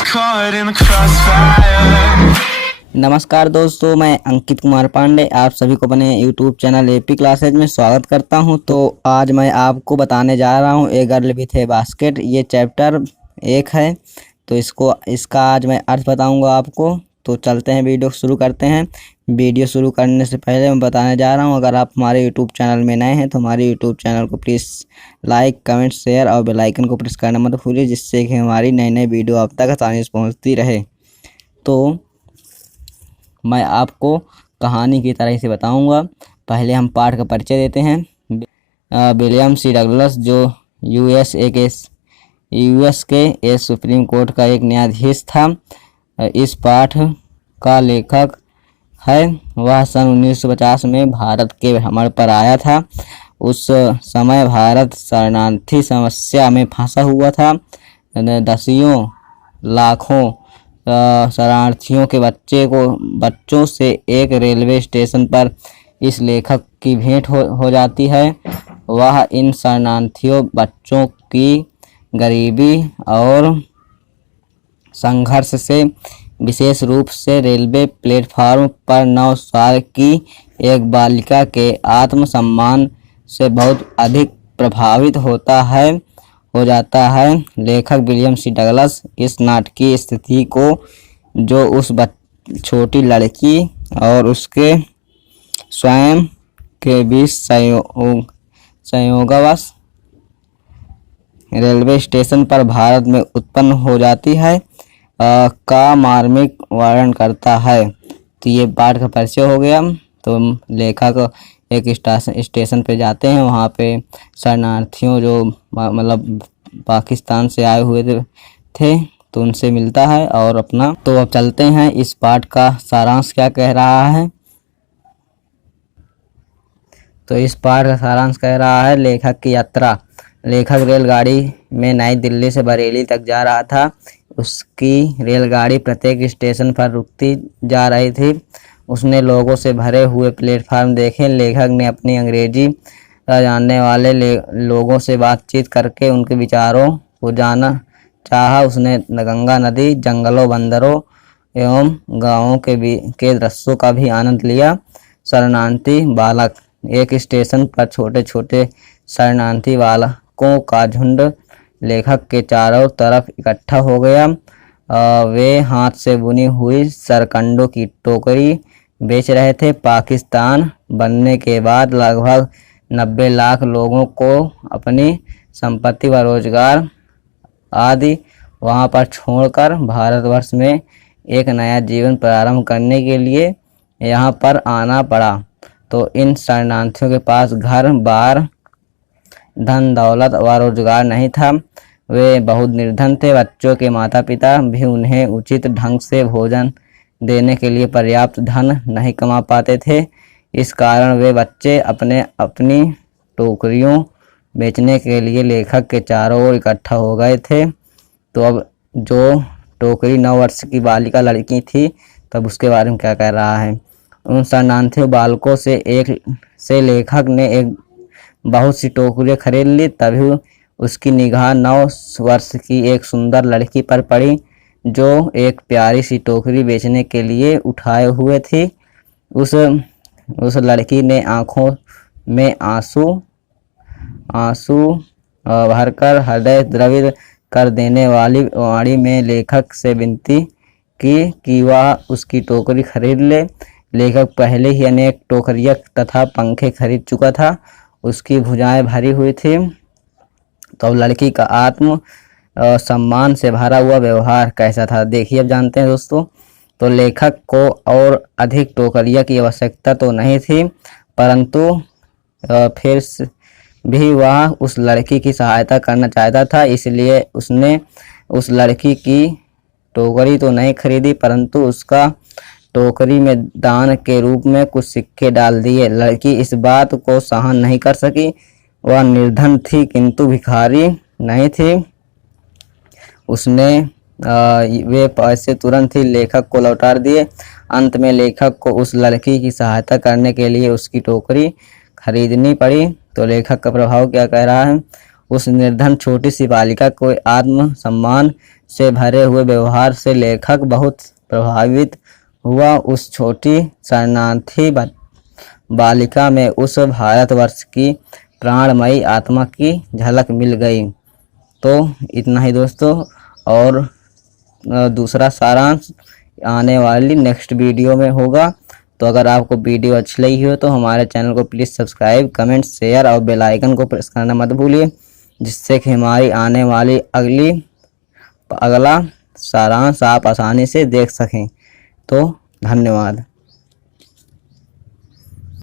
gets caught in the crossfire. नमस्कार दोस्तों, मैं अंकित कुमार पांडे आप सभी को अपने YouTube चैनल एपी क्लासेज में स्वागत करता हूं। तो आज मैं आपको बताने जा रहा हूं a girl with A basket. ये चैप्टर 1 है, तो इसका आज मैं अर्थ बताऊंगा आपको। तो चलते हैं, वीडियो शुरू करते हैं। वीडियो शुरू करने से पहले मैं बताने जा रहा हूं, अगर आप हमारे YouTube चैनल में नए हैं तो हमारे YouTube चैनल को प्लीज़ लाइक, कमेंट, शेयर और बेल आइकन को प्रेस करना मत भूलिए, जिससे कि हमारी नई नई वीडियो आप तक आसानी से पहुँचती रहे। तो मैं आपको कहानी की तरह से बताऊंगा। पहले हम पाठ का परिचय देते हैं। विलियम सी डगलस, जो यूएस के सुप्रीम कोर्ट का एक न्यायाधीश था, इस पाठ का लेखक है। वह सन 1950 में भारत के भ्रमण पर आया था। उस समय भारत शरणार्थी समस्या में फंसा हुआ था। दसियों लाखों शरणार्थियों के बच्चों से एक रेलवे स्टेशन पर इस लेखक की भेंट हो जाती है। वह इन शरणार्थियों बच्चों की गरीबी और संघर्ष से, विशेष रूप से रेलवे प्लेटफार्म पर 9 साल की एक बालिका के आत्मसम्मान से बहुत अधिक प्रभावित हो जाता है। लेखक विलियम सी डगलस इस नाटकीय स्थिति को, जो उस छोटी लड़की और उसके स्वयं के बीच संयोगवश रेलवे स्टेशन पर भारत में उत्पन्न हो जाती है, का मार्मिक वर्णन करता है। तो ये पाठ का परिचय हो गया। तो लेखक एक स्टेशन पे जाते हैं। वहाँ पे शरणार्थियों, जो मतलब पाकिस्तान से आए हुए थे, तो उनसे मिलता है और अपना। तो अब चलते हैं, इस पाठ का सारांश क्या कह रहा है। तो इस पाठ का सारांश कह रहा है, लेखक की यात्रा। लेखक रेलगाड़ी में नई दिल्ली से बरेली तक जा रहा था। उसकी रेलगाड़ी प्रत्येक स्टेशन पर रुकती जा रही थी। उसने लोगों से भरे हुए प्लेटफार्म देखे। लेखक ने अपनी अंग्रेजी जानने वाले लोगों से बातचीत करके उनके विचारों को जाना चाहा। उसने गंगा नदी, जंगलों, बंदरों एवं गांवों के दृश्यों का भी आनंद लिया। शरणार्थी बालक। एक स्टेशन पर छोटे छोटे शरणार्थी बालकों का झुंड लेखक के चारों तरफ इकट्ठा हो गया। वे हाथ से बुनी हुई सरकंडों की टोकरी बेच रहे थे। पाकिस्तान बनने के बाद लगभग 90 लाख लोगों को अपनी संपत्ति व रोजगार आदि वहां पर छोड़कर भारतवर्ष में एक नया जीवन प्रारंभ करने के लिए यहाँ पर आना पड़ा। तो इन शरणार्थियों के पास घर बार, धन दौलत व रोजगार नहीं था। वे बहुत निर्धन थे। बच्चों के माता पिता भी उन्हें उचित ढंग से भोजन देने के लिए पर्याप्त धन नहीं कमा पाते थे। इस कारण वे बच्चे अपनी टोकरियों बेचने के लिए लेखक के चारों ओर इकट्ठा हो गए थे। तो अब जो टोकरी 9 वर्ष की बालिका लड़की थी, तब उसके बारे में क्या कह रहा है। उन शरणार्थी बालकों से लेखक ने एक बहुत सी टोकरियाँ खरीद ली। तभी उसकी निगाह 9 वर्ष की एक सुंदर लड़की पर पड़ी, जो एक प्यारी सी टोकरी बेचने के लिए उठाए हुए थी। उस लड़की ने आंखों में आंसू भरकर हृदय द्रवित कर देने वाली वाणी में लेखक से विनती की कि वह उसकी टोकरी खरीद ले। लेखक पहले ही अनेक टोकरियाँ तथा पंखे खरीद चुका था। उसकी भुजाएं भरी हुई थी। तो अब लड़की का आत्म सम्मान से भरा हुआ व्यवहार कैसा था, देखिए अब जानते हैं दोस्तों। तो लेखक को और अधिक टोकरियाँ की आवश्यकता तो नहीं थी, परंतु फिर भी वह उस लड़की की सहायता करना चाहता था। इसलिए उसने उस लड़की की टोकरी तो नहीं खरीदी, परंतु उसका टोकरी में दान के रूप में कुछ सिक्के डाल दिए। लड़की इस बात को सहन नहीं कर सकी। वह निर्धन थी किंतु भिखारी नहीं थी। उसने वे पैसे तुरंत ही लेखक को लौटा दिए। अंत में लेखक को उस लड़की की सहायता करने के लिए उसकी टोकरी खरीदनी पड़ी। तो लेखक का प्रभाव क्या कह रहा है। उस निर्धन छोटी सी बालिका को आत्म सम्मान से भरे हुए व्यवहार से लेखक बहुत प्रभावित हुआ। उस छोटी शरणार्थी बालिका में उस भारतवर्ष की प्राणमयी आत्मा की झलक मिल गई। तो इतना ही दोस्तों, और दूसरा सारांश आने वाली नेक्स्ट वीडियो में होगा। तो अगर आपको वीडियो अच्छी लगी हो तो हमारे चैनल को प्लीज़ सब्सक्राइब, कमेंट, शेयर और बेल आइकन को प्रेस करना मत भूलिए, जिससे कि हमारी आने वाली अगला सारांश आप आसानी से देख सकें। तो धन्यवाद।